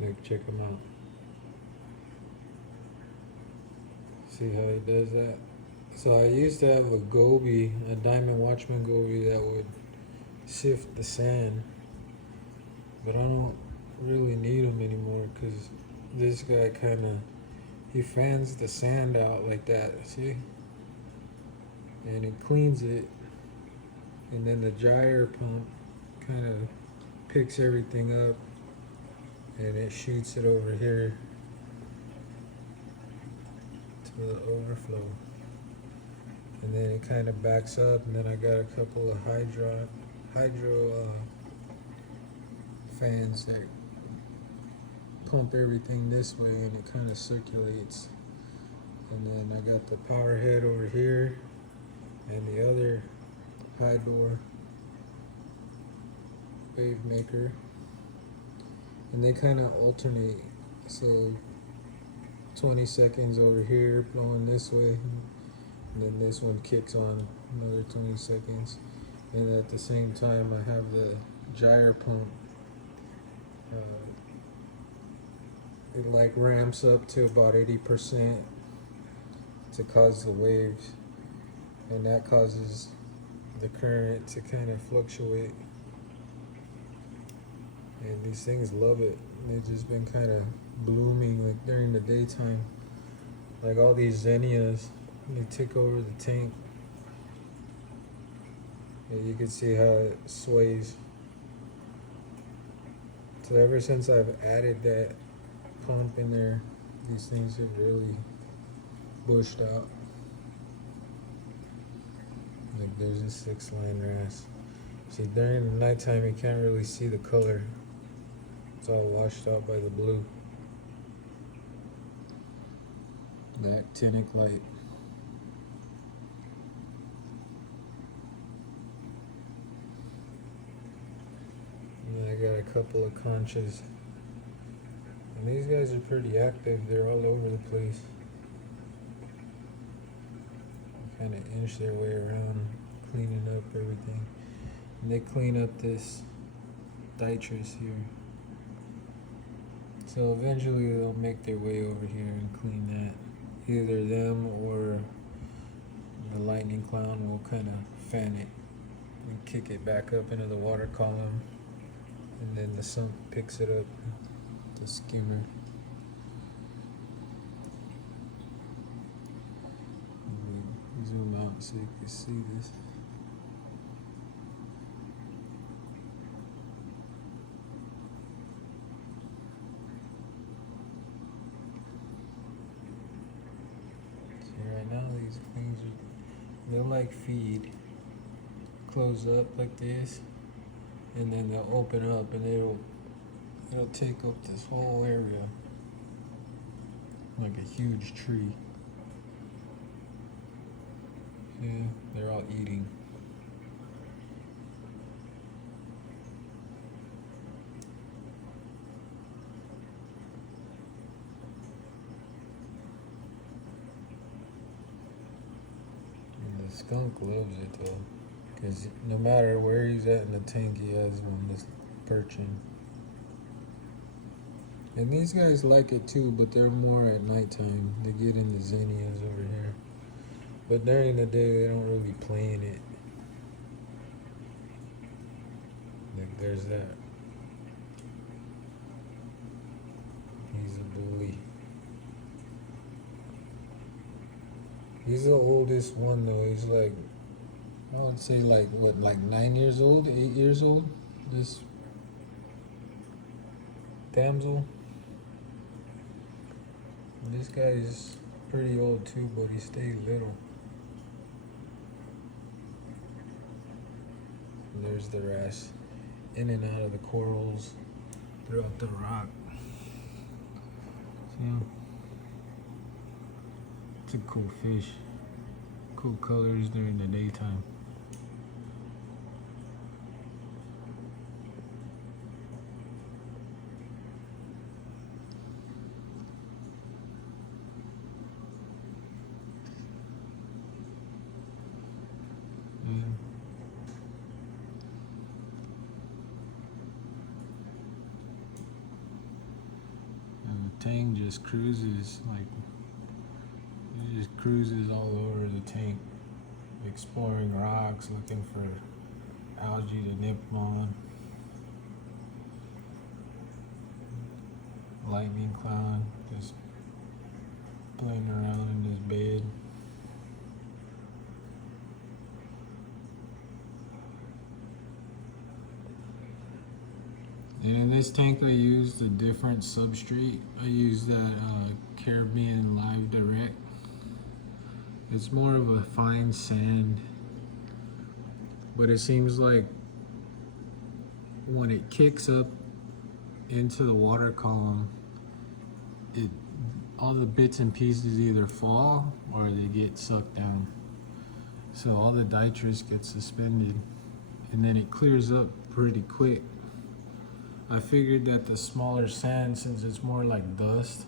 Like, check him out. See how he does that? So I used to have a goby, a diamond watchman goby that would sift the sand, but I don't really need him anymore because this guy kind of he fans the sand out like that. See, and he cleans it, and then the gyre pump kind of picks everything up, and it shoots it over here to the overflow, and then it kind of backs up, and then I got a couple of hydro fans that pump everything this way, and it kind of circulates. And then I got the power head over here and the other high door wave maker, and they kind of alternate. So 20 seconds over here blowing this way, and then this one kicks on another 20 seconds, and at the same time I have the gyre pump. It like ramps up to about 80% to cause the waves, and that causes the current to kind of fluctuate, and these things love it. They've just been kind of blooming like during the daytime, like all these zinnias. They take over the tank, and you can see how it sways. So ever since I've added that pump in there, these things have really bushed out. Like there's a 6-line wrasse. See, during the nighttime you can't really see the color. It's all washed out by the blue. The actinic light. And I got a couple of conchas. And these guys are pretty active. They're all over the place. Kind of inch their way around, cleaning up everything. And they clean up this nitrous here. So eventually they'll make their way over here and clean that. Either them or the lightning clown will kind of fan it and kick it back up into the water column, and then the sump picks it up, the skimmer. Zoom out so you can see this. See, right now these things they'll like feed, close up like this, and then they'll open up, and it'll take up this whole area like a huge tree. Yeah, they're all eating. And the skunk loves it though, because no matter where he's at in the tank, he has one that's perching. And these guys like it too, but they're more at nighttime. They get in the zinnias over here. But during the day, they don't really play in it. Like, there's that. He's a bully. He's the oldest one, though. He's like, I would say, like, what, like 9 years old, 8 years old? This damsel. This guy is pretty old, too, but he stayed little. There's the wrasse in and out of the corals throughout the rock. See, it's a cool fish. Cool colors during the daytime. tank just cruises, like it just cruises all over the tank, exploring rocks, looking for algae to nip on. Lightning cloud just playing around in his bed. And in this tank I used a different substrate. I used that Caribbean Live Direct. It's more of a fine sand, but it seems like when it kicks up into the water column, all the bits and pieces either fall or they get sucked down. So all the nitrous gets suspended, and then it clears up pretty quick. I figured that the smaller sand, since it's more like dust,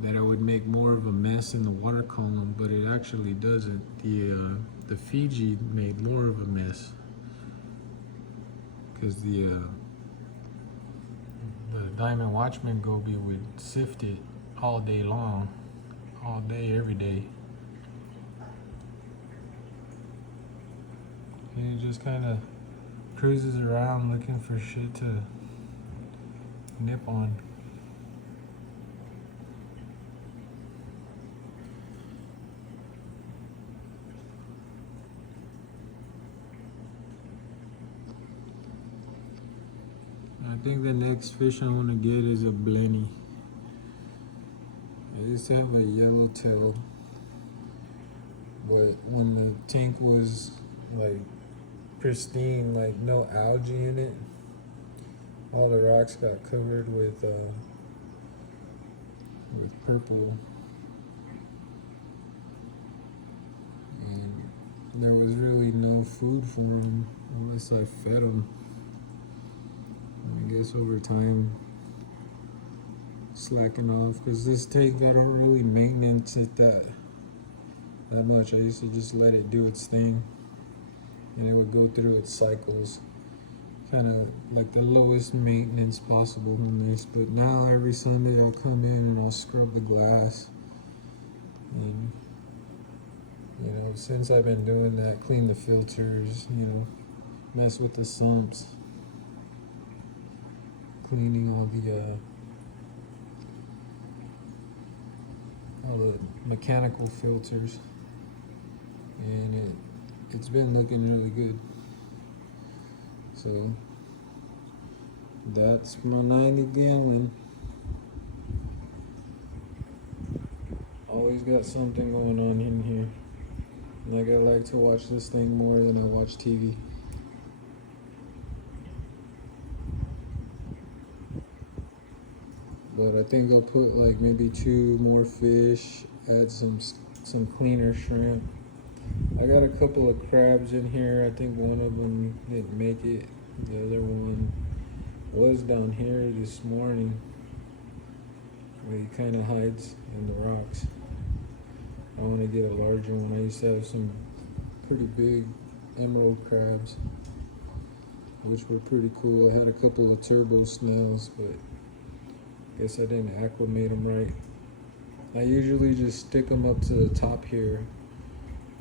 that it would make more of a mess in the water column, but it actually doesn't. The Fiji made more of a mess because the Diamond Watchman goby would sift it all day long, all day, every day. And it just kind of cruises around looking for shit to nip on. I think the next fish I want to get is a blenny. I used to have a yellowtail, but when the tank was like pristine, like no algae in it, all the rocks got covered with purple, and there was really no food for them unless I fed them. I guess over time slacking off, because this tank I don't really maintenance it that much. I used to just let it do its thing, and it would go through its cycles, kind of like the lowest maintenance possible in this. But now every Sunday I'll come in and I'll scrub the glass, and you know, since I've been doing that, clean the filters, you know, mess with the sumps, cleaning all the mechanical filters, and it's been looking really good. So that's my 90 gallon. Always got something going on in here. Like, I like to watch this thing more than I watch TV. But I think I'll put like maybe 2 more fish, add some cleaner shrimp. I got a couple of crabs in here. I think one of them didn't make it. The other one was down here this morning, where he kind of hides in the rocks. I want to get a larger one. I used to have some pretty big emerald crabs, which were pretty cool. I had a couple of turbo snails, but guess I didn't acclimate them right. I usually just stick them up to the top here,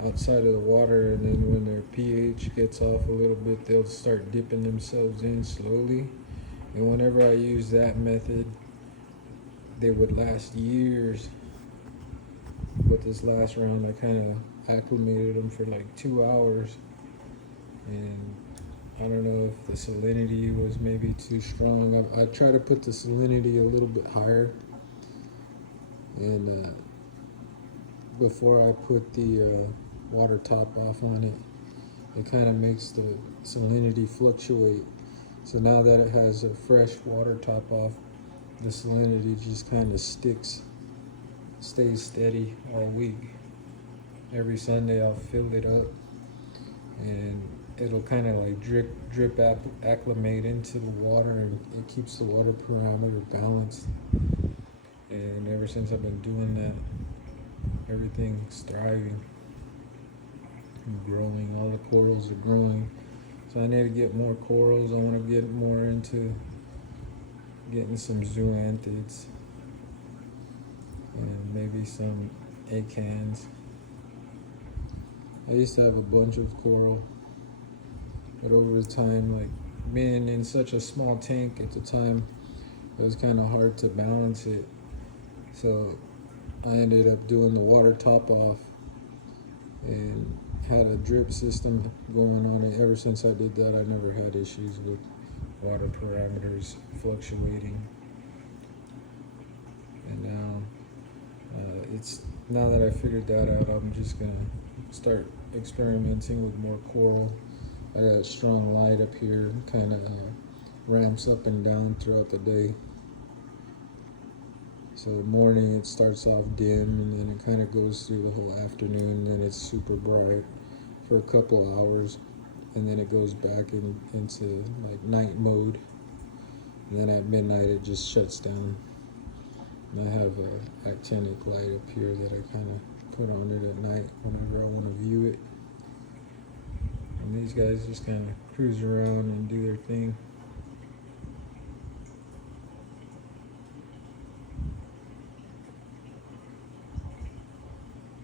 outside of the water, and then when their pH gets off a little bit, they'll start dipping themselves in slowly. And whenever I use that method, they would last years. But this last round, I kind of acclimated them for like 2 hours, and I don't know if the salinity was maybe too strong. I try to put the salinity a little bit higher, and before I put the water top off on it, it kind of makes the salinity fluctuate. So now that it has a fresh water top off, the salinity just kind of stays steady all week. Every Sunday I'll fill it up, and it'll kind of like drip acclimate into the water, and it keeps the water parameter balanced. And ever since I've been doing that, everything's thriving and growing. All the corals are growing. So I need to get more corals. I want to get more into getting some zoanthids. and maybe some egg cans. I used to have a bunch of coral, but over time, like being in such a small tank at the time, it was kind of hard to balance it. So I ended up doing the water top off and had a drip system going on it. Ever since I did that, I never had issues with water parameters fluctuating. And now that I figured that out, I'm just gonna start experimenting with more coral. I got a strong light up here, kind of ramps up and down throughout the day. So morning it starts off dim, and then it kind of goes through the whole afternoon, and then it's super bright for a couple hours, and then it goes back into like night mode, and then at midnight it just shuts down. And I have a actinic light up here that I kind of put on it at night whenever I want to view it. And these guys just kind of cruise around and do their thing.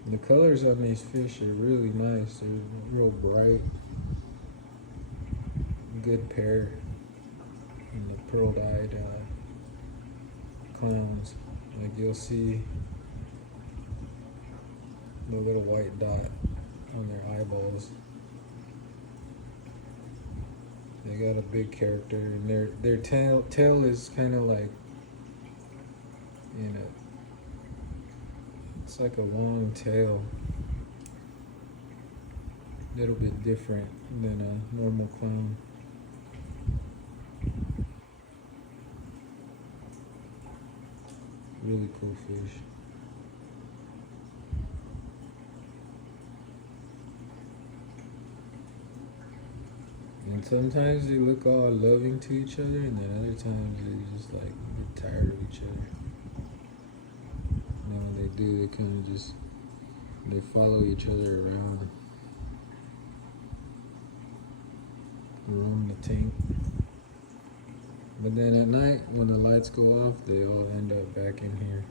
The colors on these fish are really nice. They're real bright. Good pair. And the pearl-eyed clowns. Like you'll see the little white dot on their eyeballs. They got a big character, and their tail is kind of like, you know, it's like a long tail, a little bit different than a normal clown. Really cool fish. And sometimes they look all loving to each other, and then other times they just like get tired of each other. And then when they do, they kind of just, they follow each other around, roam the tank. But then at night, when the lights go off, they all end up back in here.